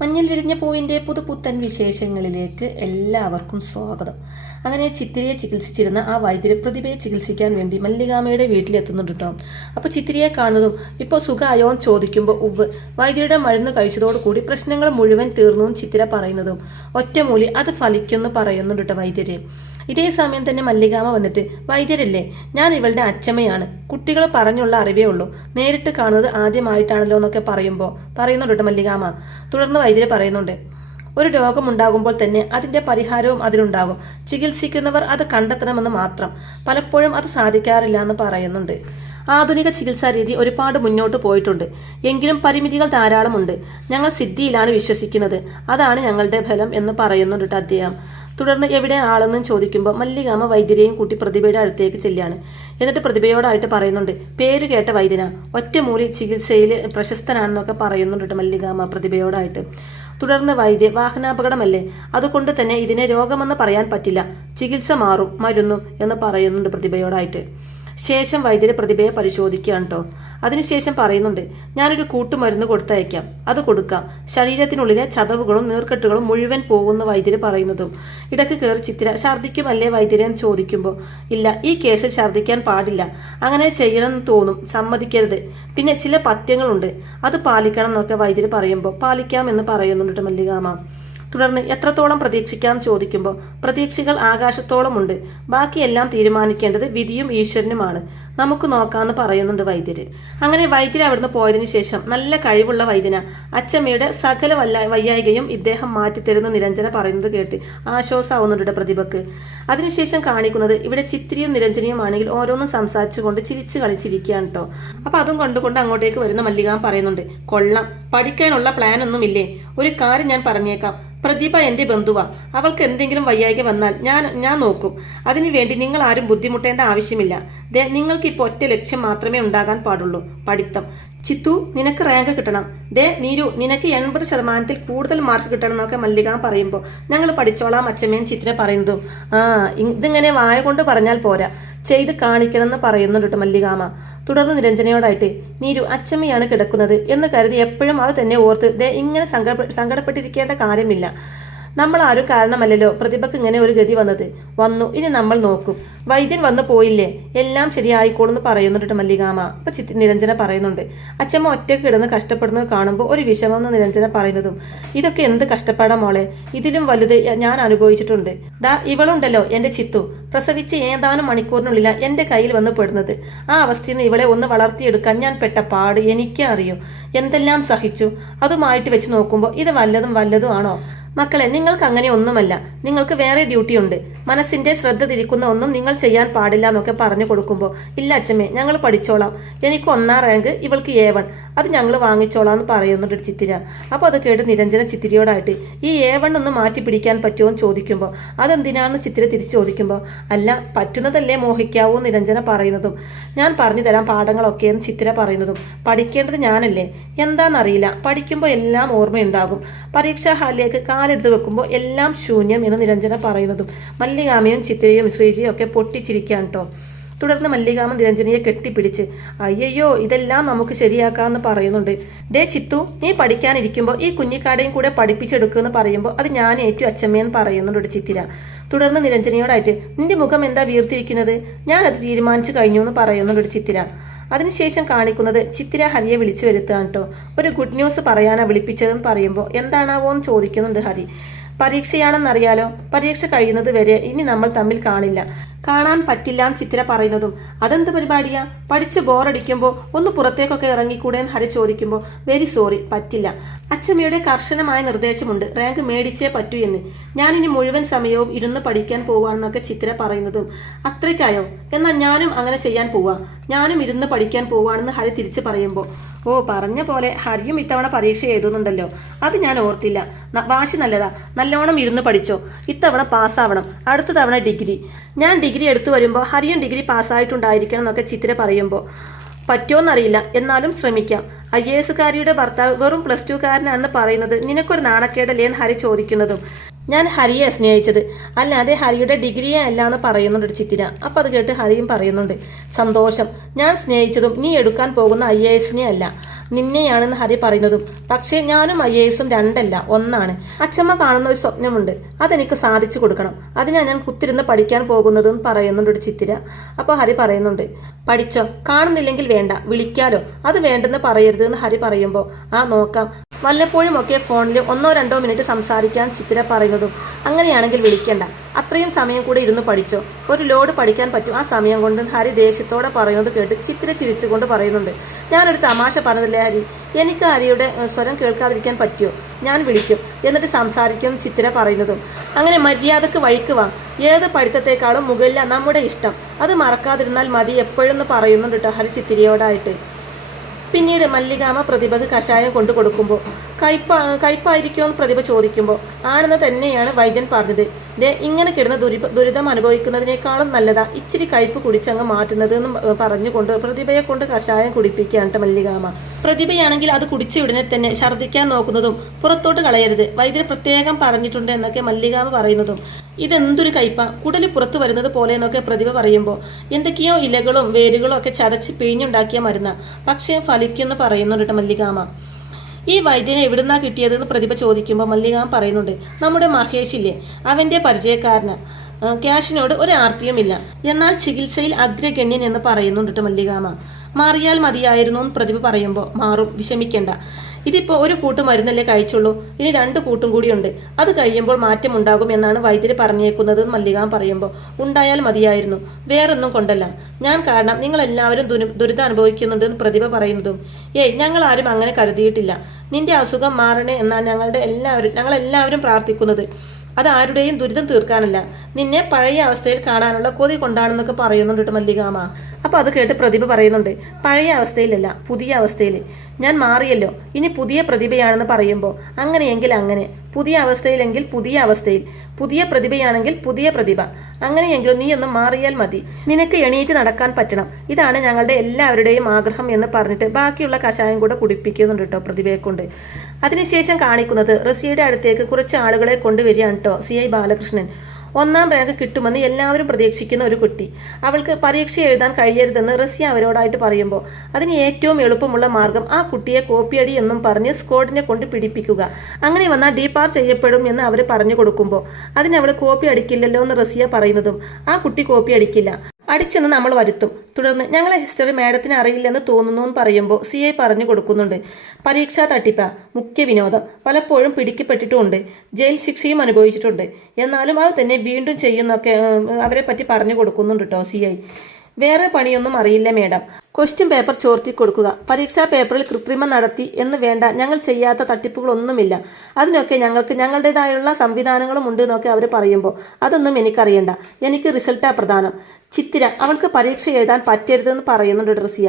മഞ്ഞിൽ വിരിഞ്ഞ പൂവിൻ്റെ പുതുപുത്തൻ വിശേഷങ്ങളിലേക്ക് എല്ലാവർക്കും സ്വാഗതം. അങ്ങനെ ചിത്തിരയെ ചികിത്സിച്ചിരുന്ന ആ വൈദ്യര് പ്രതിഭയെ ചികിത്സിക്കാൻ വേണ്ടി മല്ലികാമ്മയുടെ വീട്ടിലെത്തുന്നുണ്ട് കേട്ടോ. അപ്പോൾ ചിത്തിരയെ കാണുന്നതും ഇപ്പോൾ സുഖമായോ എന്ന് ചോദിക്കുമ്പോൾ ഉവ് വൈദ്യരുടെ മരുന്ന് കഴിച്ചതോടുകൂടി പ്രശ്നങ്ങൾ മുഴുവൻ തീർന്നു ചിത്തിര പറയുന്നതും ഒറ്റമൂലി അത് ഫലിക്കുമെന്ന് പറയുന്നുണ്ട് കേട്ടോ വൈദ്യര്. ഇതേ സമയം തന്നെ മല്ലികാമ്മ വന്നിട്ട്, വൈദ്യരല്ലേ, ഞാൻ ഇവളുടെ അച്ഛമ്മയാണ്, കുട്ടികൾ പറഞ്ഞുള്ള അറിവേ ഉള്ളൂ, നേരിട്ട് കാണുന്നത് ആദ്യമായിട്ടാണല്ലോ എന്നൊക്കെ പറയുന്നുണ്ട് കേട്ടോ മല്ലികാമ്മ. തുടർന്ന് വൈദ്യര് പറയുന്നുണ്ട്, ഒരു രോഗമുണ്ടാകുമ്പോൾ തന്നെ അതിൻ്റെ പരിഹാരവും അതിലുണ്ടാകും, ചികിത്സിക്കുന്നവർ അത് കണ്ടെത്തണമെന്ന് മാത്രം, പലപ്പോഴും അത് സാധിക്കാറില്ല എന്ന് പറയുന്നുണ്ട്. ആധുനിക ചികിത്സാ രീതി ഒരുപാട് മുന്നോട്ട് പോയിട്ടുണ്ട്, എങ്കിലും പരിമിതികൾ ധാരാളമുണ്ട്. ഞങ്ങൾ സിദ്ധിയിലാണ് വിശ്വസിക്കുന്നത്, അതാണ് ഞങ്ങളുടെ ഫലം എന്ന് പറയുന്നുണ്ട് അദ്ദേഹം. തുടർന്ന് എവിടെ ആളെന്നും ചോദിക്കുമ്പോൾ മല്ലികാമ്മ വൈദ്യരെയും കൂട്ടി പ്രതിഭയുടെ അടുത്തേക്ക് ചെല്ലുകയാണ്. എന്നിട്ട് പ്രതിഭയോടായിട്ട് പറയുന്നുണ്ട്, പേര് കേട്ട വൈദ്യന, ഒറ്റമൂലി ചികിത്സയിൽ പ്രശസ്തനാണെന്നൊക്കെ പറയുന്നുണ്ട് മല്ലികാമ്മ പ്രതിഭയോടായിട്ട്. തുടർന്ന് വൈദ്യ, വാഹനാപകടമല്ലേ, അതുകൊണ്ട് തന്നെ ഇതിനെ രോഗമെന്ന് പറയാൻ പറ്റില്ല, ചികിത്സ മാറും മരുന്നും എന്ന് പറയുന്നുണ്ട് പ്രതിഭയോടായിട്ട്. ശേഷം വൈദ്യരെ പ്രതിഭയെ പരിശോധിക്കുകയാണ് കേട്ടോ. അതിനുശേഷം പറയുന്നുണ്ട്, ഞാനൊരു കൂട്ടുമരുന്ന് കൊടുത്തയക്കാം, അത് കൊടുക്കാം, ശരീരത്തിനുള്ളിലെ ചതവുകളും നീർക്കെട്ടുകളും മുഴുവൻ പോകുന്ന വൈദ്യര് പറയുന്നതും. ഇടയ്ക്ക് കയറി ചിത്തിര, ഛർദ്ദിക്കുമല്ലേ വൈദ്യരെ എന്ന് ചോദിക്കുമ്പോൾ, ഇല്ല, ഈ കേസിൽ ഛർദ്ദിക്കാൻ പാടില്ല, അങ്ങനെ ചെയ്യണമെന്ന് തോന്നും, സമ്മതിക്കരുത്, പിന്നെ ചില പഥ്യങ്ങളുണ്ട്, അത് പാലിക്കണം എന്നൊക്കെ വൈദ്യര് പറയുമ്പോൾ പാലിക്കാമെന്ന് പറയുന്നുണ്ട് മല്ലികാമ്മ. തുടർന്ന് എത്രത്തോളം പ്രതീക്ഷിക്കാം ചോദിക്കുമ്പോൾ, പ്രതീക്ഷകൾ ആകാശത്തോളം ഉണ്ട്, ബാക്കിയെല്ലാം തീരുമാനിക്കേണ്ടത് വിധിയും ഈശ്വരനുമാണ്, നമുക്ക് നോക്കാമെന്ന് പറയുന്നുണ്ട് വൈദ്യര്. അങ്ങനെ വൈദ്യര് അവിടുന്ന് പോയതിനു ശേഷം നല്ല കഴിവുള്ള വൈദ്യന, അച്ചമ്മയുടെ സകല വയ്യായികയും ഇദ്ദേഹം മാറ്റിത്തരുന്ന നിരഞ്ജന പറയുന്നത് കേട്ട് ആശ്വാസമാവുന്നുണ്ട് പ്രതിഭക്ക്. അതിനുശേഷം കാണിക്കുന്നത് ഇവിടെ ചിത്തിരിയും നിരഞ്ജനയുമാണെങ്കിൽ ഓരോന്നും സംസാരിച്ചുകൊണ്ട് ചിരിച്ച് കളിച്ചിരിക്കുകയാണ് കേട്ടോ. അപ്പൊ അതും കണ്ടുകൊണ്ട് അങ്ങോട്ടേക്ക് വരുന്ന മല്ലികാമ്മ പറയുന്നുണ്ട്, കൊള്ളാം, പഠിക്കാനുള്ള പ്ലാൻ ഒന്നുമില്ലേ, ഒരു കാര്യം ഞാൻ പറഞ്ഞേക്കാം, പ്രതിഭ എൻ്റെ ബന്ധുവാ, അവൾക്ക് എന്തെങ്കിലും വയ്യായ്ക വന്നാൽ ഞാൻ നോക്കും, അതിനുവേണ്ടി നിങ്ങൾ ആരും ബുദ്ധിമുട്ടേണ്ട ആവശ്യമില്ല. നിങ്ങൾക്ക് ഇപ്പോൾ ഒറ്റ ലക്ഷ്യം മാത്രമേ ഉണ്ടാകാൻ പാടുള്ളൂ, പഠിത്തം. ചിത്തു, നിനക്ക് റാങ്ക് കിട്ടണം, നീരു, നിനക്ക് 80% കൂടുതൽ മാർക്ക് കിട്ടണം എന്നൊക്കെ മല്ലികാമ്മ പറയുമ്പോൾ, ഞങ്ങൾ പഠിച്ചോളാം അച്ഛമ്മയും ചിത്ര പറയുന്നതും. ഇതിങ്ങനെ വായ കൊണ്ട് പറഞ്ഞാൽ പോരാ, ചെയ്ത് കാണിക്കണം എന്ന് പറയുന്നുണ്ട് മല്ലികാമ്മ. തുടർന്ന് നിരഞ്ജനയോടായിട്ട്, നീരു, അച്ചമ്മയാണ് കിടക്കുന്നത് എന്ന് കരുതി എപ്പോഴും അത് തന്നെ ഓർത്ത് ഇങ്ങനെ സങ്കടപ്പെട്ടിരിക്കേണ്ട കാര്യമില്ല, നമ്മൾ ആരും കാരണമല്ലല്ലോ പ്രതിഭക്ക് ഇങ്ങനെ ഒരു ഗതി വന്നു, ഇനി നമ്മൾ നോക്കും, വൈദ്യൻ വന്നു പോയില്ലേ, എല്ലാം ശരിയായിക്കോളെന്ന് പറയുന്നുണ്ട് മല്ലികാമ്മ. അപ്പൊ നിരഞ്ജന പറയുന്നുണ്ട്, അച്ഛമ്മ ഒറ്റയ്ക്ക് കിടന്ന് കഷ്ടപ്പെടുന്നത് കാണുമ്പോൾ ഒരു വിഷമം എന്ന് നിരഞ്ജന പറയുന്നതും, ഇതൊക്കെ എന്ത് കഷ്ടപ്പാടാ മോളെ, ഇതിലും വലുത് ഞാൻ അനുഭവിച്ചിട്ടുണ്ട്. ഇവളുണ്ടല്ലോ എന്റെ ചിത്തു, പ്രസവിച്ച് ഏതാനും മണിക്കൂറിനുള്ളില എന്റെ കയ്യിൽ വന്ന് പെടുന്നത്, ആ അവസ്ഥയിൽ നിന്ന് ഇവളെ ഒന്ന് വളർത്തിയെടുക്കാൻ ഞാൻ പെട്ട പാട് എനിക്കേ അറിയൂ, എന്തെല്ലാം സഹിച്ചു, അതുമായിട്ട് വെച്ച് നോക്കുമ്പോൾ ഇത് വല്ലതും ആണോ മക്കളെ, നിങ്ങൾക്ക് അങ്ങനെ ഒന്നുമല്ല, നിങ്ങൾക്ക് വേറെ ഡ്യൂട്ടി ഉണ്ട്, മനസ്സിന്റെ ശ്രദ്ധ തിരിക്കുന്ന ഒന്നും നിങ്ങൾ ചെയ്യാൻ പാടില്ല എന്നൊക്കെ പറഞ്ഞു കൊടുക്കുമ്പോൾ, ഇല്ല അച്ഛമ്മേ, ഞങ്ങൾ പഠിച്ചോളാം, എനിക്ക് 1ാം റാങ്ക്, ഇവൾക്ക് A1, അത് ഞങ്ങൾ വാങ്ങിച്ചോളാം എന്ന് പറയുന്നുണ്ട് ചിത്തിര. അപ്പോൾ അത് കേട്ട് നിരഞ്ജന ചിത്തിരയോടായിട്ട്, ഈ A1 ഒന്ന് മാറ്റി പിടിക്കാൻ പറ്റുമോ എന്ന് ചോദിക്കുമ്പോൾ, അതെന്തിനാണെന്ന് ചിത്തിര തിരിച്ചു ചോദിക്കുമ്പോൾ, അല്ല, പറ്റുന്നതല്ലേ മോഹിക്കാവൂ നിരഞ്ജന പറയുന്നതും. ഞാൻ പറഞ്ഞു തരാം പാഠങ്ങളൊക്കെ എന്ന് ചിത്തിര പറയുന്നതും. പഠിക്കേണ്ടത് ഞാനല്ലേ, എന്താണെന്നറിയില്ല, പഠിക്കുമ്പോൾ എല്ലാം ഓർമ്മയുണ്ടാകും, പരീക്ഷാ ഹാളിലേക്ക് കാലെടുത്ത് വെക്കുമ്പോൾ എല്ലാം ശൂന്യം എന്ന് നിരഞ്ജന പറയുന്നതും. മല്ലികാമ്മയും ചിത്തിരയും ശ്രീജിയും ഒക്കെ പൊട്ടിച്ചിരിക്കുകയാണ് കേട്ടോ. തുടർന്ന് മല്ലികാമ്മ നിരഞ്ജനയെ കെട്ടിപ്പിടിച്ച്, അയ്യോ, ഇതെല്ലാം നമുക്ക് ശരിയാക്കാമെന്ന് പറയുന്നുണ്ട്. ചിത്തു, നീ പഠിക്കാനിരിക്കുമ്പോൾ ഈ കുഞ്ഞിക്കാടയും കൂടെ പഠിപ്പിച്ചെടുക്കുമെന്ന് പറയുമ്പോൾ, അത് ഞാൻ ഏറ്റു അച്ഛമ്മയെന്ന് പറയുന്നുണ്ട് ചിത്തിര. തുടർന്ന് നിരഞ്ജനയോടായിട്ട്, നിന്റെ മുഖം എന്താ വീർത്തിരിക്കുന്നത്, ഞാൻ അത് തീരുമാനിച്ചു കഴിഞ്ഞു എന്ന് പറയുന്നുണ്ട് ചിത്തിര. അതിനുശേഷം കാണിക്കുന്നത് ചിത്തിര ഹരിയെ വിളിച്ചു വരുത്തുകയാണ് കേട്ടോ. ഒരു ഗുഡ് ന്യൂസ് പറയാനാ വിളിപ്പിച്ചതെന്ന് പറയുമ്പോൾ, എന്താണാവോ എന്ന് ചോദിക്കുന്നുണ്ട് ഹരി. പരീക്ഷയാണെന്നറിയാലോ, പരീക്ഷ കഴിയുന്നത് വരെ ഇനി നമ്മൾ തമ്മിൽ കാണാൻ പറ്റില്ല ചിത്തിര പറയുന്നതും. അതെന്ത് പരിപാടിയാ, പഠിച്ച് ബോറടിക്കുമ്പോൾ ഒന്ന് പുറത്തേക്കൊക്കെ ഇറങ്ങിക്കൂടെ എന്ന് ഹരി ചോദിക്കുമ്പോൾ, വെരി സോറി, പറ്റില്ല, അച്ഛമ്മയുടെ കർശനമായ നിർദ്ദേശമുണ്ട്, റാങ്ക് മേടിച്ചേ പറ്റൂ എന്ന്, ഞാനിനി മുഴുവൻ സമയവും ഇരുന്ന് പഠിക്കാൻ പോവാണെന്നൊക്കെ ചിത്തിര പറയുന്നതും. അത്രയ്ക്കായോ, എന്നാൽ ഞാനും അങ്ങനെ ചെയ്യാൻ പോവാ, ഞാനും ഇരുന്ന് പഠിക്കാൻ പോവാണെന്ന് ഹരി തിരിച്ചു പറയുമ്പോൾ, ഓ, പറഞ്ഞ പോലെ ഹരിയും ഇത്തവണ പരീക്ഷ എഴുതുന്നുണ്ടല്ലോ, അത് ഞാൻ ഓർത്തില്ല, വാശി നല്ലതാ, നല്ലോണം ഇരുന്ന് പഠിച്ചോ, ഇത്തവണ പാസ്സാവണം, അടുത്ത തവണ ഡിഗ്രി, ഞാൻ ഡിഗ്രി എടുത്തു വരുമ്പോൾ ഹരിയും ഡിഗ്രി പാസ്സായിട്ടുണ്ടായിരിക്കണം എന്നൊക്കെ ചിത്തിര പറയുമ്പോൾ, പറ്റുമോന്നറിയില്ല, എന്നാലും ശ്രമിക്കാം, IAS-കാരിയുടെ ഭർത്താവ് വെറും +2കാരനാണെന്ന് പറയുന്നത് നിനക്കൊരു നാണക്കേടല്ലേ എന്ന് ഹരി ചോദിക്കുന്നതും. ഞാൻ ഹരിയെ സ്നേഹിച്ചത്, അല്ലാതെ ഹരിയുടെ ഡിഗ്രിയെ അല്ല എന്ന് പറയുന്നുണ്ട് ചിത്തിര. അപ്പം അത് കേട്ട് ഹരിയും പറയുന്നുണ്ട്, സന്തോഷം, ഞാൻ സ്നേഹിച്ചതും നീ എടുക്കാൻ പോകുന്ന IAS-നെ അല്ല, നിന്നെയാണെന്ന് ഹരി പറയുന്നതും പക്ഷേ ഞാനും IAS രണ്ടല്ല ഒന്നാണ്. അച്ഛമ്മ കാണുന്ന ഒരു സ്വപ്നമുണ്ട്, അതെനിക്ക് സാധിച്ചു കൊടുക്കണം. അതിനാ ഞാൻ കുത്തിരുന്ന് പഠിക്കാൻ പോകുന്നതെന്ന് പറയുന്നുണ്ട് ഒരു ചിത്തിര. അപ്പോൾ ഹരി പറയുന്നുണ്ട്, പഠിച്ചോ, കാണുന്നില്ലെങ്കിൽ വേണ്ട, വിളിക്കാലോ, അത് വേണ്ടെന്ന് പറയരുത് എന്ന് ഹരി പറയുമ്പോൾ നോക്കാം, വല്ലപ്പോഴും ഒക്കെ ഫോണിൽ 1-2 മിനിറ്റ് സംസാരിക്കാൻ ചിത്തിര പറയുന്നതും അങ്ങനെയാണെങ്കിൽ വിളിക്കണ്ട, അത്രയും സമയം കൂടെ ഇരുന്ന് പഠിച്ചോ, ഒരു ലോഡ് പഠിക്കാൻ പറ്റും ആ സമയം കൊണ്ട് ഹരി ദേഷ്യത്തോടെ പറയുന്നത് കേട്ട് ചിത്തിര ചിരിച്ചുകൊണ്ട് പറയുന്നുണ്ട്, ഞാനൊരു തമാശ പറഞ്ഞതല്ലേ ഹരി, എനിക്ക് ഹരിയുടെ സ്വരം കേൾക്കാതിരിക്കാൻ പറ്റുമോ, ഞാൻ വിളിക്കും എന്നിട്ട് സംസാരിക്കും ചിത്തിര പറയുന്നതും. അങ്ങനെ മര്യാദക്ക് വഴിക്ക് വാ, ഏത് പഠിത്തത്തെക്കാളും മുകളില നമ്മുടെ ഇഷ്ടം, അത് മറക്കാതിരുന്നാൽ മതി എപ്പോഴെന്ന് പറയുന്നുണ്ട് കേട്ടോ ഹരി ചിത്തിരയോടായിട്ട്. പിന്നീട് മല്ലികാമ്മ പ്രതിഭക്ക് കഷായം കൊണ്ടു കൊടുക്കുമ്പോൾ കയ്പായിരിക്കുമോ എന്ന് പ്രതിഭ ചോദിക്കുമ്പോൾ ആണെന്ന് തന്നെയാണ് വൈദ്യൻ പറഞ്ഞത്. ഇങ്ങനെ കിടന്ന് ദുരിതം അനുഭവിക്കുന്നതിനേക്കാളും നല്ലതാ ഇച്ചിരി കയ്പ് കുടിച്ചങ്ങ് മാറ്റുന്നത് എന്ന് പറഞ്ഞുകൊണ്ട് പ്രതിഭയെ കൊണ്ട് കഷായം കുടിപ്പിക്കുകയാണ് മല്ലികാമ്മ. പ്രതിഭയാണെങ്കിൽ അത് കുടിച്ച ഉടനെ തന്നെ ഛർദ്ദിക്കാൻ നോക്കുന്നതും പുറത്തോട്ട് കളയരുത്, വൈദ്യർ പ്രത്യേകം പറഞ്ഞിട്ടുണ്ട് എന്നൊക്കെ മല്ലികാമ്മ പറയുന്നതും. ഇതെന്തൊരു കയ്പ, കുടല് പുറത്തു വരുന്നത് പോലെ എന്നൊക്കെ പ്രതിഭ പറയുമ്പോൾ എന്തൊക്കെയോ ഇലകളും വേരുകളും ഒക്കെ ചതച്ച് പിഴിഞ്ഞുണ്ടാക്കിയ മരുന്ന, പക്ഷേ ഫലിക്കുമെന്ന് പറയുന്നുണ്ട് മല്ലികാമ്മ. ഈ വൈദ്യനെ എവിടുന്നാ കിട്ടിയതെന്ന് പ്രതിഭ ചോദിക്കുമ്പോൾ മല്ലികാമ്മ പറയുന്നുണ്ട്, നമ്മുടെ മഹേഷില്ലേ, അവന്റെ പരിചയക്കാരന്, ക്യാഷിനോട് ഒരു ആർത്തിയുമില്ല, എന്നാൽ ചികിത്സയിൽ അഗ്രഗണ്യൻ എന്ന് പറയുന്നുണ്ട് മല്ലികാമ്മ. മാറിയാൽ മതിയായിരുന്നു എന്ന് പ്രതിഭ പറയുമ്പോൾ മാറും, വിഷമിക്കേണ്ട, ഇതിപ്പോൾ ഒരു കൂട്ട് മരുന്നല്ലേ കഴിച്ചുള്ളൂ, ഇനി 2 കൂട്ടും കൂടിയുണ്ട്, അത് കഴിയുമ്പോൾ മാറ്റം ഉണ്ടാകും എന്നാണ് വൈദ്യര് പറഞ്ഞേക്കുന്നത് മല്ലികാമ്മ പറയുമ്പോൾ ഉണ്ടായാൽ മതിയായിരുന്നു, വേറൊന്നും കൊണ്ടല്ല, ഞാൻ കാരണം നിങ്ങൾ എല്ലാവരും ദുരിതം അനുഭവിക്കുന്നുണ്ടെന്ന് പ്രതിഭ പറയുന്നതും. ഞങ്ങൾ ആരും അങ്ങനെ കരുതിയിട്ടില്ല, നിന്റെ അസുഖം മാറണേ എന്നാണ് ഞങ്ങളെല്ലാവരും പ്രാർത്ഥിക്കുന്നത്, അത് ആരുടെയും ദുരിതം തീർക്കാനല്ല, നിന്നെ പഴയ അവസ്ഥയിൽ കാണാനുള്ള കൊതി കൊണ്ടാണെന്നൊക്കെ പറയുന്നുണ്ട് മല്ലികാമ്മ. അപ്പോൾ അത് കേട്ട് പ്രതിഭ പറയുന്നുണ്ട്, പഴയ അവസ്ഥയിലല്ല, പുതിയ അവസ്ഥയിൽ ഞാൻ മാറിയല്ലോ, ഇനി പുതിയ പ്രതിഭയാണെന്ന് പറയുമ്പോൾ അങ്ങനെയെങ്കിൽ അങ്ങനെ, പുതിയ അവസ്ഥയിലെങ്കിൽ പുതിയ അവസ്ഥയിൽ, പുതിയ പ്രതിഭയാണെങ്കിൽ പുതിയ പ്രതിഭ, അങ്ങനെയെങ്കിലും നീ ഒന്ന് മാറിയാൽ മതി, നിനക്ക് എണീറ്റ് നടക്കാൻ പറ്റണം, ഇതാണ് ഞങ്ങളുടെ എല്ലാവരുടെയും ആഗ്രഹം എന്ന് പറഞ്ഞിട്ട് ബാക്കിയുള്ള കഷായം കൂടെ കുടിപ്പിക്കുന്നുണ്ട് കേട്ടോ പ്രതിഭയെ കൊണ്ട്. അതിനുശേഷം കാണിക്കുന്നത് റസിയുടെ അടുത്തേക്ക് കുറച്ച് ആളുകളെ കൊണ്ടുവരികയാണ് കേട്ടോ CI ബാലകൃഷ്ണൻ. 1ാം റാങ്ക് കിട്ടുമെന്ന് എല്ലാവരും പ്രതീക്ഷിക്കുന്ന ഒരു കുട്ടി, അവൾക്ക് പരീക്ഷ എഴുതാൻ കഴിയരുതെന്ന് റസിയ അവരോടായിട്ട് പറയുമ്പോൾ അതിന് ഏറ്റവും എളുപ്പമുള്ള മാർഗം ആ കുട്ടിയെ കോപ്പിയടി എന്നും പറഞ്ഞ് സ്ക്വാഡിനെ കൊണ്ട് പിടിപ്പിക്കുക, അങ്ങനെ വന്നാൽ ഡീപാർ ചെയ്യപ്പെടും എന്ന് അവർ പറഞ്ഞു കൊടുക്കുമ്പോൾ അതിനവൾ കോപ്പി അടിക്കില്ലല്ലോ എന്ന് റസിയ പറയുന്നതും ആ കുട്ടി കോപ്പി അടിക്കില്ല, അടിച്ചെന്ന് നമ്മൾ വരുത്തും, തുടർന്ന് ഞങ്ങളെ ഹിസ്റ്ററി മാഡത്തിന് അറിയില്ലെന്ന് തോന്നുന്നു എന്ന് പറയുമ്പോൾ CI പറഞ്ഞു കൊടുക്കുന്നുണ്ട്. പരീക്ഷാ തട്ടിപ്പ മുഖ്യ വിനോദം, പലപ്പോഴും പിടിക്കപ്പെട്ടിട്ടുമുണ്ട്, ജയിൽ ശിക്ഷയും അനുഭവിച്ചിട്ടുണ്ട്, എന്നാലും അത് തന്നെ വീണ്ടും ചെയ്യുന്നൊക്കെ അവരെ പറ്റി പറഞ്ഞു കൊടുക്കുന്നുണ്ട് കേട്ടോ CI. വേറെ പണിയൊന്നും അറിയില്ല മേഡം, ക്വസ്റ്റ്യൻ പേപ്പർ ചോർത്തി കൊടുക്കുക, പരീക്ഷാ പേപ്പറിൽ കൃത്രിമം നടത്തി എന്ന് വേണ്ട, ഞങ്ങൾ ചെയ്യാത്ത തട്ടിപ്പുകളൊന്നുമില്ല, അതിനൊക്കെ ഞങ്ങൾക്ക് ഞങ്ങളുടേതായുള്ള സംവിധാനങ്ങളും ഉണ്ട് എന്നൊക്കെ അവർ പറയുമ്പോൾ അതൊന്നും എനിക്കറിയണ്ട, എനിക്ക് റിസൾട്ടാ പ്രധാനം. ചിത്തിര അവൾക്ക് പരീക്ഷ എഴുതാൻ പറ്റരുതെന്ന് പറയുന്നുണ്ട് റസിയ.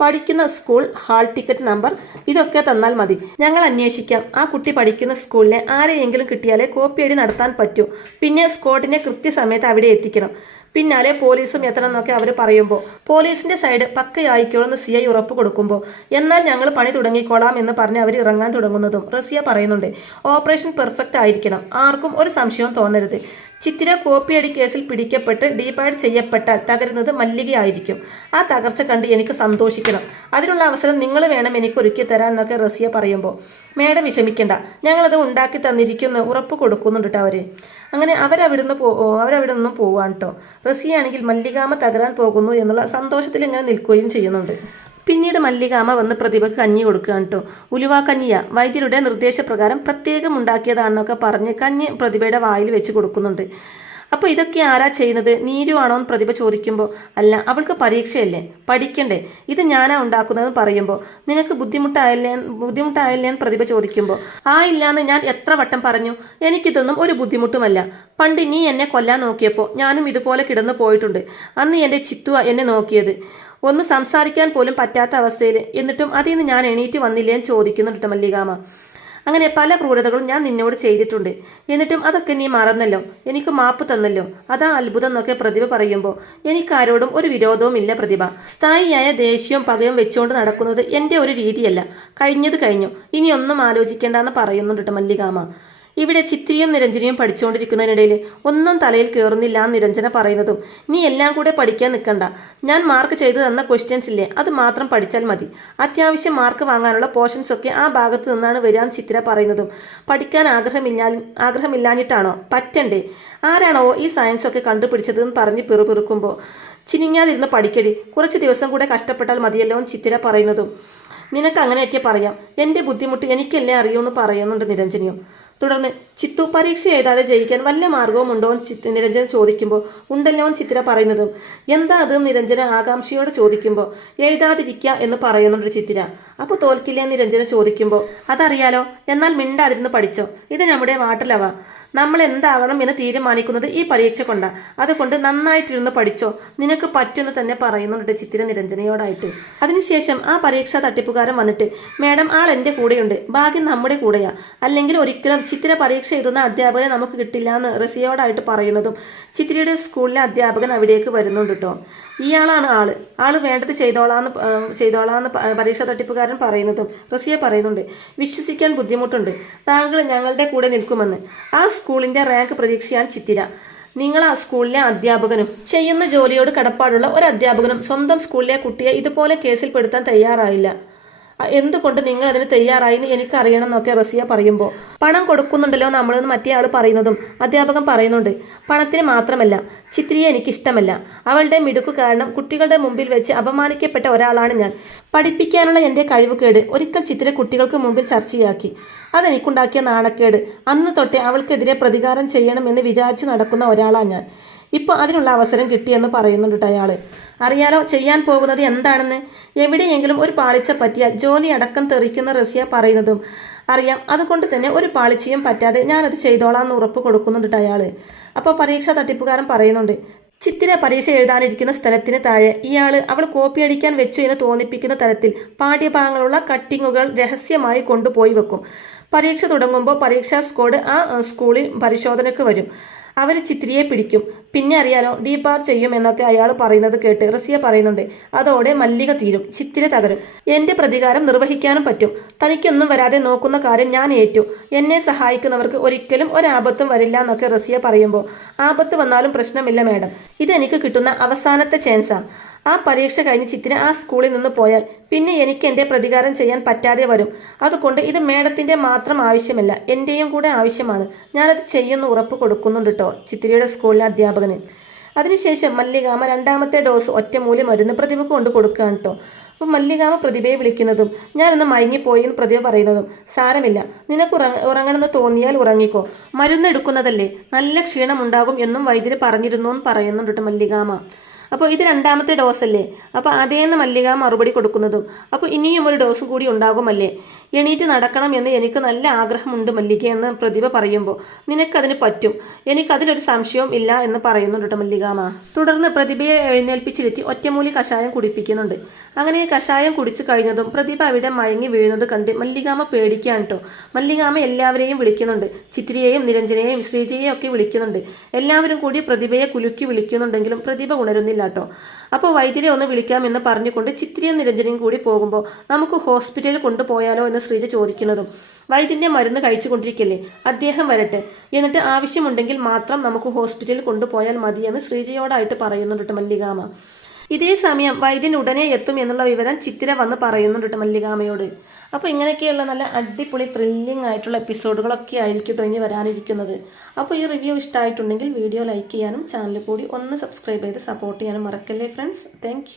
പഠിക്കുന്ന സ്കൂൾ, ഹാൾ ടിക്കറ്റ് നമ്പർ ഇതൊക്കെ തന്നാൽ മതി, ഞങ്ങൾ അന്വേഷിക്കാം, ആ കുട്ടി പഠിക്കുന്ന സ്കൂളിലെ ആരെയെങ്കിലും കിട്ടിയാലേ കോപ്പിയടി നടത്താൻ പറ്റൂ, പിന്നെ സ്ക്വാഡിനെ കൃത്യസമയത്ത് അവിടെ എത്തിക്കണം, പിന്നാലെ പോലീസും എത്തണം എന്നൊക്കെ അവർ പറയുമ്പോൾ പോലീസിന്റെ സൈഡ് പക്കയായിക്കോളെന്ന് CI ഉറപ്പ് കൊടുക്കുമ്പോൾ എന്നാൽ ഞങ്ങൾ പണി തുടങ്ങിക്കോളാം എന്ന് പറഞ്ഞ് അവർ ഇറങ്ങാൻ തുടങ്ങുന്നതും റസിയ പറയുന്നുണ്ട്, ഓപ്പറേഷൻ പെർഫെക്റ്റ് ആയിരിക്കണം, ആർക്കും ഒരു സംശയവും തോന്നരുത്, ചിത്തിര കോപ്പിയടി കേസിൽ പിടിക്കപ്പെട്ട് ഡീപാഡ് ചെയ്യപ്പെട്ടാൽ തകരുന്നത് മല്ലികയായിരിക്കും, ആ തകർച്ച കണ്ട് എനിക്ക് സന്തോഷിക്കണം, അതിനുള്ള അവസരം നിങ്ങൾ വേണം എനിക്ക് ഒരുക്കി തരാൻ എന്നൊക്കെ റസിയ പറയുമ്പോൾ മേഡം വിഷമിക്കേണ്ട, ഞങ്ങളത് ഉണ്ടാക്കി തന്നിരിക്കുന്ന ഉറപ്പ് കൊടുക്കുന്നുണ്ട് അവര്. അങ്ങനെ അവരവിടെ നിന്നും പോവാണ് കേട്ടോ. റസിയാണെങ്കിൽ മല്ലികാമ്മ തകരാൻ പോകുന്നു എന്നുള്ള സന്തോഷത്തിൽ ഇങ്ങനെ നിൽക്കുകയും ചെയ്യുന്നുണ്ട്. പിന്നീട് മല്ലികാമ്മ വന്ന് പ്രതിഭക്ക് കഞ്ഞി കൊടുക്കുകയാണ് കേട്ടോ. ഉലുവ കഞ്ഞിയ, വൈദ്യരുടെ നിർദ്ദേശപ്രകാരം പ്രത്യേകം ഉണ്ടാക്കിയതാണെന്നൊക്കെ പറഞ്ഞ് കഞ്ഞി പ്രതിഭയുടെ വായിൽ വെച്ച് കൊടുക്കുന്നുണ്ട്. അപ്പോൾ ഇതൊക്കെ ആരാ ചെയ്യുന്നത്, നീരു ആണോ എന്ന് പ്രതിഭ ചോദിക്കുമ്പോൾ അല്ല, അവൾക്ക് പരീക്ഷയല്ലേ, പഠിക്കണ്ടേ, ഇത് ഞാനാ ഉണ്ടാക്കുന്നതെന്ന് പറയുമ്പോൾ നിനക്ക് ബുദ്ധിമുട്ടായില്ലേ എന്ന് പ്രതിഭ ചോദിക്കുമ്പോൾ ഇല്ലാന്ന് ഞാൻ എത്ര വട്ടം പറഞ്ഞു, എനിക്കിതൊന്നും ഒരു ബുദ്ധിമുട്ടുമല്ല, പണ്ട് നീ എന്നെ കൊല്ലാൻ നോക്കിയപ്പോൾ ഞാനും ഇതുപോലെ കിടന്നു പോയിട്ടുണ്ട്, അന്ന് എൻ്റെ ചിത്തുവ എന്നെ നോക്കിയത്, ഒന്ന് സംസാരിക്കാൻ പോലും പറ്റാത്ത അവസ്ഥയിൽ, എന്നിട്ടും അതിൽ നിന്ന് ഞാൻ എണീറ്റ് വന്നില്ലേ എന്ന് ചോദിക്കുന്നുണ്ട് മല്ലികാമ്മ. അങ്ങനെ പല ക്രൂരതകളും ഞാൻ നിന്നോട് ചെയ്തിട്ടുണ്ട്, എന്നിട്ടും അതൊക്കെ നീ മറന്നല്ലോ, എനിക്ക് മാപ്പ് തന്നല്ലോ, അതാ അത്ഭുതം എന്നൊക്കെ പ്രതിഭ പറയുമ്പോൾ എനിക്കാരോടും ഒരു വിരോധവും ഇല്ല പ്രതിഭ, സ്ഥായിയായ ദേഷ്യവും പകയും വെച്ചുകൊണ്ട് നടക്കുന്നത് എൻ്റെ ഒരു രീതിയല്ല, കഴിഞ്ഞത് കഴിഞ്ഞു, ഇനി ഒന്നും ആലോചിക്കേണ്ടെന്ന് പറയുന്നുണ്ട് മല്ലികാമ്മ. ഇവിടെ ചിത്രയും നിരഞ്ജനയും പഠിച്ചുകൊണ്ടിരിക്കുന്നതിനിടയിൽ ഒന്നും തലയിൽ കയറുന്നില്ല എന്ന് നിരഞ്ജന പറയുന്നതും, നീ എല്ലാം കൂടെ പഠിക്കാൻ നിൽക്കണ്ട, ഞാൻ മാർക്ക് ചെയ്തു തന്ന ക്വസ്റ്റ്യൻസ് ഇല്ലേ അത് മാത്രം പഠിച്ചാൽ മതി, അത്യാവശ്യം മാർക്ക് വാങ്ങാനുള്ള പോർഷൻസ് ഒക്കെ ആ ഭാഗത്ത് നിന്നാണ് വരാൻ ചിത്ര പറയുന്നതും, പഠിക്കാൻ ആഗ്രഹമില്ലാഞ്ഞിട്ടാണോ, പറ്റണ്ടേ, ആരാണോ ഈ സയൻസ് ഒക്കെ കണ്ടുപിടിച്ചതെന്ന് പറഞ്ഞ് പിറുപിറുക്കുമ്പോൾ, ചിനിങ്ങാതിരുന്ന് പഠിക്കടി, കുറച്ച് ദിവസം കൂടെ കഷ്ടപ്പെട്ടാൽ മതിയല്ലോ എന്ന് ചിത്ര പറയുന്നതും, നിനക്ക് അങ്ങനെയൊക്കെ പറയാം, എൻ്റെ ബുദ്ധിമുട്ട് എനിക്കല്ലേ അറിയൂ എന്ന് പറയുന്നുണ്ട് നിരഞ്ജനിയും. തുടർന്ന് ചിത്തു പരീക്ഷ എഴുതാതെ ജയിക്കാൻ വല്ല മാർഗവും ഉണ്ടോ എന്ന് നിരഞ്ജന ചോദിക്കുമ്പോൾ ഉണ്ടല്ലോ എന്ന് ചിത്ര പറയുന്നതും, എന്താ അത് നിരഞ്ജന ആകാംക്ഷയോട് ചോദിക്കുമ്പോൾ, എഴുതാതിരിക്കുക എന്ന് പറയുന്നുണ്ട് ചിത്ര. അപ്പോൾ തോൽക്കില്ല നിരഞ്ജന ചോദിക്കുമ്പോൾ, അതറിയാലോ, എന്നാൽ മിണ്ടാതിരുന്ന് പഠിച്ചോ, ഇത് നമ്മുടെ വാട്ടിലവാ, നമ്മൾ എന്താകണം എന്ന് തീരുമാനിക്കുന്നത് ഈ പരീക്ഷ കൊണ്ടാ, അതുകൊണ്ട് നന്നായിട്ടിരുന്ന് പഠിച്ചോ, നിനക്ക് പറ്റുമെന്ന് തന്നെ പറയുന്നുണ്ട് ചിത്ര നിരഞ്ജനയോടായിട്ട്. അതിനുശേഷം ആ പരീക്ഷാ തട്ടിപ്പുകാരൻ വന്നിട്ട്, മേഡം ആൾ എൻ്റെ കൂടെയുണ്ട്, ഭാഗ്യം നമ്മുടെ കൂടെയാ, അല്ലെങ്കിൽ ഒരിക്കലും ചിത്ര പരീക്ഷ എഴുതുന്ന അധ്യാപകനെ നമുക്ക് കിട്ടില്ല എന്ന് റസിയോടായിട്ട് പറയുന്നതും, ചിത്രയുടെ സ്കൂളിലെ അധ്യാപകൻ അവിടേക്ക് വരുന്നുണ്ട് കേട്ടോ. ഇയാളാണ് ആള് വേണ്ടത് ചെയ്തോളാന്ന് പരീക്ഷാ തട്ടിപ്പുകാരൻ പറയുന്നതും റസിയ പറയുന്നുണ്ട്, വിശ്വസിക്കാൻ ബുദ്ധിമുട്ടുണ്ട്, താങ്കൾ ഞങ്ങളുടെ കൂടെ നിൽക്കുമെന്ന്. ആ സ്കൂളിന്റെ റാങ്ക് പ്രതീക്ഷയാണ് ചിത്തിര. നിങ്ങൾ ആ സ്കൂളിലെ അധ്യാപകനും ചെയ്യുന്ന ജോലിയോട് കടപ്പാടുള്ള ഒരു അധ്യാപകനും സ്വന്തം സ്കൂളിലെ കുട്ടിയെ ഇതുപോലെ കേസിൽ പെടുത്താൻ തയ്യാറായില്ല. എന്തുകൊണ്ട് നിങ്ങൾ അതിന് തയ്യാറായിന്ന് എനിക്കറിയണം എന്നൊക്കെ റസിയ പറയുമ്പോൾ, പണം കൊടുക്കുന്നുണ്ടല്ലോ നമ്മളെന്ന് മറ്റേ ആൾ പറയുന്നതും അധ്യാപകൻ പറയുന്നുണ്ട്, പണത്തിന് മാത്രമല്ല, ചിത്രിയെ എനിക്കിഷ്ടമല്ല, അവളുടെ മിടുക്കു കാരണം കുട്ടികളുടെ മുമ്പിൽ വെച്ച് അപമാനിക്കപ്പെട്ട ഒരാളാണ് ഞാൻ. പഠിപ്പിക്കാനുള്ള എൻ്റെ കഴിവുകേട് ഒരിക്കൽ ചിത്ര കുട്ടികൾക്ക് മുമ്പിൽ ചർച്ചയാക്കി, അതെനിക്കുണ്ടാക്കിയ നാണക്കേട്, അന്ന് തൊട്ടേ അവൾക്കെതിരെ പ്രതികാരം ചെയ്യണമെന്ന് വിചാരിച്ച് നടക്കുന്ന ഒരാളാണ് ഞാൻ. ഇപ്പോൾ അതിനുള്ള അവസരം കിട്ടിയെന്ന് പറയുന്നുണ്ട് അയാൾ. അറിയാലോ ചെയ്യാൻ പോകുന്നത് എന്താണെന്ന്, എവിടെയെങ്കിലും ഒരു പാളിച്ച പറ്റിയാൽ ജോലി അടക്കം തെറിക്കുന്ന റസിയ പറയുന്നതും അറിയാം, അതുകൊണ്ട് തന്നെ ഒരു പാളിച്ചയും പറ്റാതെ ഞാനത് ചെയ്തോളാന്ന് ഉറപ്പ് കൊടുക്കുന്നുണ്ട് അയാൾ. അപ്പോൾ പരീക്ഷാ തട്ടിപ്പുകാരൻ പറയുന്നുണ്ട്, ചിത്തിര പരീക്ഷ എഴുതാനിരിക്കുന്ന സ്ഥലത്തിന് താഴെ ഇയാൾ അവൾ കോപ്പി അടിക്കാൻ വെച്ചു എന്ന് തോന്നിപ്പിക്കുന്ന തരത്തിൽ പാഠ്യഭാഗങ്ങളുള്ള കട്ടിങ്ങുകൾ രഹസ്യമായി കൊണ്ടുപോയി വെക്കും. പരീക്ഷ തുടങ്ങുമ്പോൾ പരീക്ഷാ സ്ക്വാഡ് ആ സ്കൂളിൽ പരിശോധനയ്ക്ക് വരും, അവർ ചിത്രിയെ പിടിക്കും, പിന്നെ അറിയാലോ ഡീപാർ ചെയ്യും എന്നൊക്കെ അയാൾ പറയുന്നത് കേട്ട് റസിയ പറയുന്നുണ്ട്, അതോടെ മല്ലിക തീരും, ചിത്തിര തകരും, എൻ്റെ പ്രതികാരം നിർവഹിക്കാനും പറ്റും, തനിക്കൊന്നും വരാതെ നോക്കുന്ന കാര്യം ഞാൻ ഏറ്റു, എന്നെ സഹായിക്കുന്നവർക്ക് ഒരിക്കലും ഒരാപത്തും വരില്ല എന്നൊക്കെ റസിയ പറയുമ്പോൾ, ആപത്ത് വന്നാലും പ്രശ്നമില്ല മേഡം, ഇതെനിക്ക് കിട്ടുന്ന അവസാനത്തെ ചാൻസാ, ആ പരീക്ഷ കഴിഞ്ഞ് ചിത്തിര ആ സ്കൂളിൽ നിന്ന് പോയാൽ പിന്നെ എനിക്ക് എൻ്റെ പ്രതികാരം ചെയ്യാൻ പറ്റാതെ വരും, അതുകൊണ്ട് ഇത് മേഡത്തിൻ്റെ മാത്രം ആവശ്യമല്ല, എൻ്റെയും കൂടെ ആവശ്യമാണ്, ഞാനത് ചെയ്യുന്ന ഉറപ്പ് കൊടുക്കുന്നുണ്ട് കേട്ടോ ചിത്തിരയുടെ സ്കൂളിലെ അധ്യാപകന്. അതിനുശേഷം മല്ലികാമ രണ്ടാമത്തെ ഡോസ് ഒറ്റമൂല്യ മരുന്ന് പ്രതിഭക്ക് കൊണ്ട് കൊടുക്കുകയാണ് കേട്ടോ. അപ്പോൾ മല്ലികാമ പ്രതിഭയെ വിളിക്കുന്നതും ഞാനൊന്ന് മയങ്ങിപ്പോയി എന്ന് പ്രതിഭ പറയുന്നതും, സാരമില്ല, നിനക്ക് ഉറങ്ങണമെന്ന് തോന്നിയാൽ ഉറങ്ങിക്കോ, മരുന്ന് എടുക്കുന്നതല്ലേ, നല്ല ക്ഷീണമുണ്ടാകും എന്നും വൈദ്യര് പറഞ്ഞിരുന്നു എന്ന് പറയുന്നുണ്ട് കേട്ടോ മല്ലികാമ. അപ്പോൾ ഇത് രണ്ടാമത്തെ ഡോസ് അല്ലേ, അപ്പോൾ അതേന്ന് മല്ലിക മറുപടി കൊടുക്കുന്നതും, അപ്പോൾ ഇനിയും ഒരു ഡോസ് കൂടി ഉണ്ടാകുമല്ലേ, എണീറ്റ് നടക്കണം എന്ന് എനിക്ക് നല്ല ആഗ്രഹമുണ്ട് മല്ലിക എന്ന് പ്രതിഭ പറയുമ്പോൾ, നിനക്കതിന് പറ്റും, എനിക്കതിലൊരു സംശയവും ഇല്ല എന്ന് പറയുന്നുണ്ട് കേട്ടോ മല്ലികാമ. തുടർന്ന് പ്രതിഭയെ എഴുന്നേൽപ്പിച്ചിരുത്തി ഒറ്റമൂലി കഷായം കുടിപ്പിക്കുന്നുണ്ട്. അങ്ങനെ കഷായം കുടിച്ചു കഴിഞ്ഞതും പ്രതിഭ അവിടെ മയങ്ങി വീഴുന്നത് കണ്ട് മല്ലികാമ പേടിക്കുകയാണ് കേട്ടോ. മല്ലികാമ എല്ലാവരെയും വിളിക്കുന്നുണ്ട്, ചിത്രിയെയും നിരഞ്ജനെയും ശ്രീജയെയും ഒക്കെ വിളിക്കുന്നുണ്ട്. എല്ലാവരും കൂടി പ്രതിഭയെ കുലുക്കി വിളിക്കുന്നുണ്ടെങ്കിലും പ്രതിഭ ഉണരുന്നില്ല കേട്ടോ. അപ്പോൾ വൈദ്യരെ ഒന്ന് വിളിക്കാമെന്ന് പറഞ്ഞുകൊണ്ട് ചിത്രിയും നിരഞ്ജനയും കൂടി പോകുമ്പോൾ, നമുക്ക് ഹോസ്പിറ്റലിൽ കൊണ്ടുപോയാലോ എന്ന് ശ്രീജ ചോദിക്കുന്നതും, വൈദ്യന്റെ മരുന്ന് കഴിച്ചുകൊണ്ടിരിക്കല്ലേ, അദ്ദേഹം വരട്ടെ, എന്നിട്ട് ആവശ്യമുണ്ടെങ്കിൽ മാത്രം നമുക്ക് ഹോസ്പിറ്റലിൽ കൊണ്ടുപോയാൽ മതിയെന്ന് ശ്രീജയോടായിട്ട് പറയുന്നുണ്ട് മല്ലികാമ. ഇതേ സമയം വൈദ്യൻ ഉടനെ എത്തും എന്നുള്ള വിവരം ചിത്തിര വന്ന് പറയുന്നുണ്ട് മല്ലികാമയോട്. അപ്പോൾ ഇങ്ങനെയൊക്കെയുള്ള നല്ല അടിപൊളി ത്രില്ലിംഗ് ആയിട്ടുള്ള എപ്പിസോഡുകളൊക്കെ ആയിരിക്കും ഇനി വരാനിരിക്കുന്നത്. അപ്പോൾ ഈ റിവ്യൂ ഇഷ്ടമായിട്ടുണ്ടെങ്കിൽ വീഡിയോ ലൈക്ക് ചെയ്യാനും ചാനൽ കൂടി ഒന്ന് സബ്സ്ക്രൈബ് ചെയ്ത് സപ്പോർട്ട് ചെയ്യാനും മറക്കല്ലേ ഫ്രണ്ട്സ്. താങ്ക്